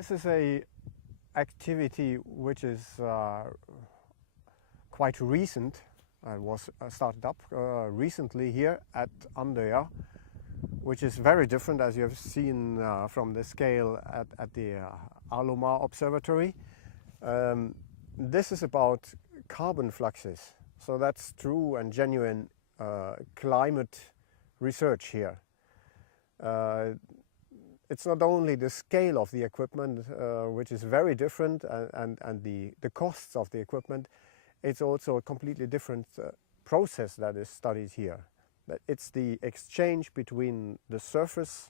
This is a activity which is quite recent. It was started up recently here at Andøya, which is very different, as you have seen from the scale at the Aloma Observatory. This is about carbon fluxes, so that's true and genuine climate research here. It's not only the scale of the equipment, which is very different, and the costs of the equipment, it's also a completely different process that is studied here. It's the exchange between the surface,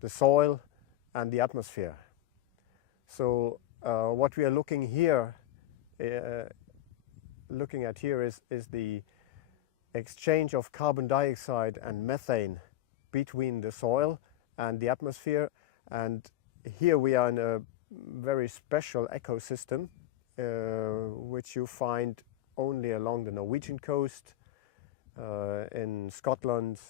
the soil, and the atmosphere. So what we are looking at here is the exchange of carbon dioxide and methane between the soil and the atmosphere. And here we are in a very special ecosystem which you find only along the Norwegian coast, in Scotland,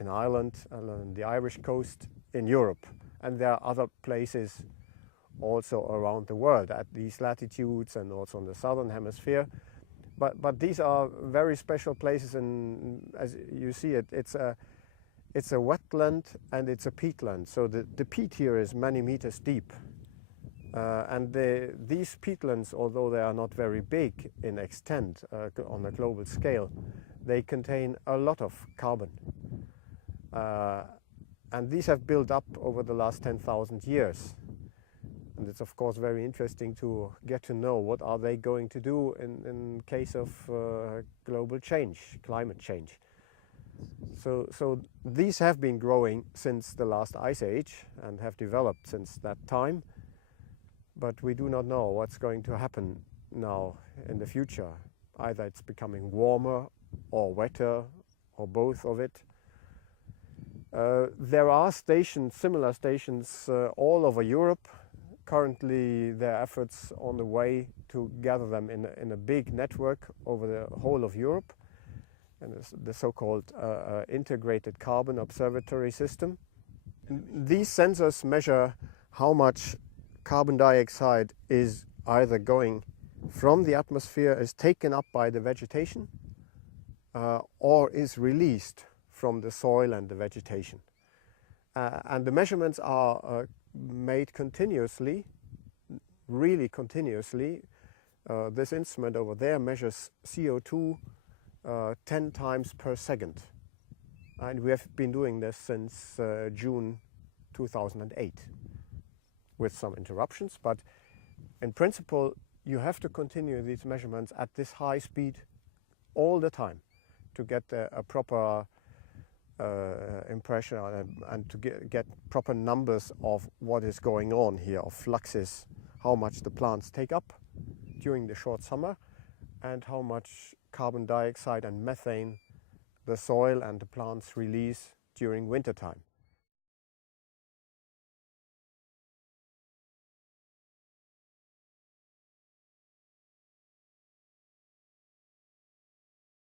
in Ireland, along the Irish coast, in Europe. And there are other places also around the world at these latitudes and also in the southern hemisphere. But these are very special places, and as you see it's a wetland and it's a peatland. So the peat here is many meters deep. And these peatlands, although they are not very big in extent on a global scale, they contain a lot of carbon. And these have built up over the last 10,000 years. And it's of course very interesting to get to know what are they going to do in case of global change, climate change. So these have been growing since the last ice age and have developed since that time. But we do not know what's going to happen now in the future. Either it's becoming warmer or wetter, or both of it. There are stations, similar stations all over Europe. Currently there are efforts on the way to gather them in a big network over the whole of Europe, and the so-called integrated carbon observatory system. And these sensors measure how much carbon dioxide is either going from the atmosphere, is taken up by the vegetation, or is released from the soil and the vegetation. And the measurements are made continuously, really continuously. This instrument over there measures CO2 10 times per second. And we have been doing this since June 2008. With some interruptions, but in principle you have to continue these measurements at this high speed all the time to get a proper impression and to get proper numbers of what is going on here, of fluxes, how much the plants take up during the short summer and how much carbon dioxide and methane the soil and the plants release during winter time.